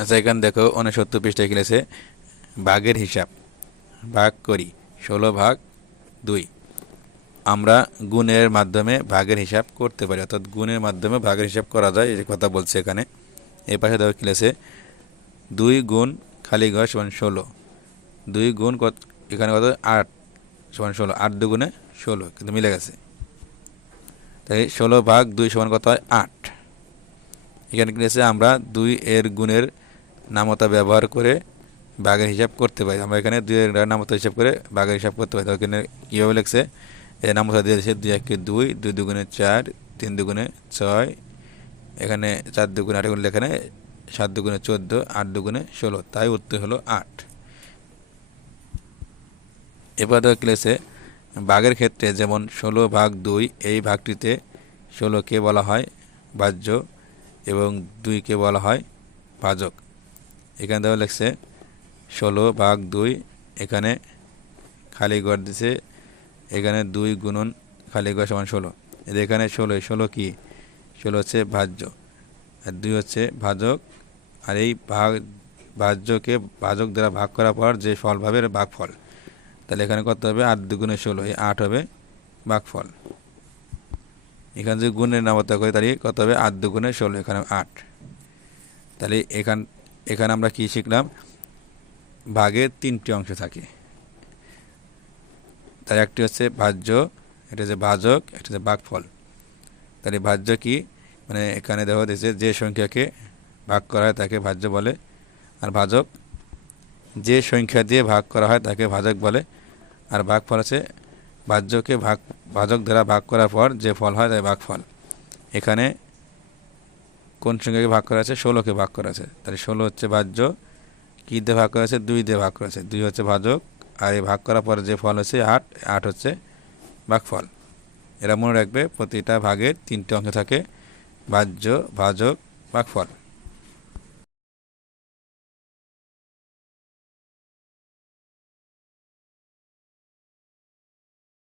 আচ্ছা এখানে দেখো উনসত্তর পৃষ্ঠায় খেলেছে ভাগের হিসাব। ভাগ করি। ষোলো ভাগ দুই। আমরা গুণের মাধ্যমে ভাগের হিসাব করতে পারি। অর্থাৎ গুণের মাধ্যমে ভাগের হিসাব করা যায়, এই কথা বলছে এখানে। এই পাশে দেখো খেলেছে দুই গুণ খালি ঘর সমান ষোলো। দুই গুণ কত? এখানে কত? আট সমান ষোলো। আট দুগুণে ষোলো। কিন্তু মিলে গেছে। তাই ষোলো ভাগ দুই সমান কত হয়? আট। এখানে কি আছে? আমরা দুই এর গুণের নামতা ব্যবহার করে ভাগের হিসাব করতে পারি। আমরা এখানে দুই নামতা হিসাব করে ভাগের হিসাব করতে পারি। এখানে কীভাবে লিখছে? এই নামতা দিয়ে দিয়েছে দুই একে দুই দুই দুগুণে চার, তিন দুগুণে ছয়, এখানে চার দুগুণে আট গুণে এখানে সাত দুগুণে চোদ্দ, আট দুগুণে ষোলো, তাই উত্তর হলো আট। এবার দেখো ক্লেসে বাঘের ক্ষেত্রে যেমন ষোলো ভাগ দুই, এই ভাগটিতে ষোলোকে বলা হয় বাহ্য এবং দুইকে বলা হয় ভাজক এখানে দেওয়া লেখছে ষোলো ভাগ দুই, এখানে খালি ঘর দিছে, এখানে দুই গুণন খালি ঘর সমান ষোলো। এখানে ষোলো ষোলো কি? ষোলো হচ্ছে ভাজ্য। আর দুই হচ্ছে ভাজক। আর এই ভাগ, ভাজ্যকে ভাজক দ্বারা ভাগ করার পর যে ফল পাবে ভাগফল। তাহলে এখানে কত হবে? আট দুগুণে ষোলো, এই আট হবে ভাগফল। এখানে যদি গুণের নামতা করি তাহলে কত হবে? আট দুগুণে ষোলো এখানে আট। তাহলে এখান এখানে আমরা কি শিখলাম? ভাগের তিনটি অংশ থাকে। তার একটি হচ্ছে ভাজ্য, এটা হচ্ছে ভাজক, এটা হচ্ছে ভাগফল তাহলে ভাজ্য কি? মানে এখানে দেখা দিয়েছে যে সংখ্যাকে ভাগ করা হয় তাকে ভাজ্য বলে, আর ভাজক, যে সংখ্যা দিয়ে ভাগ করা হয় তাকে ভাজক বলে, আর ভাগফল আছে ভাজ্যকে ভাগ, ভাজক দ্বারা ভাগ করার পর যে ফল হয় তাই ভাগফল এখানে কোন সংখ্যাকে ভাগ করা আছে? ষোলোকে ভাগ করা আছে। তাহলে ষোলো হচ্ছে ভাজ্য, কী দিয়ে ভাগ করা আছে? দুই দিয়ে ভাগ করা আছে। দুই হচ্ছে ভাজক, আর এই ভাগ করার পরে যে ফল হচ্ছে আট আট হচ্ছে ভাগফল এরা মনে রাখবে প্রতিটা ভাগের তিনটে অংশ থাকে, ভাজ্য, ভাজক ভাগফল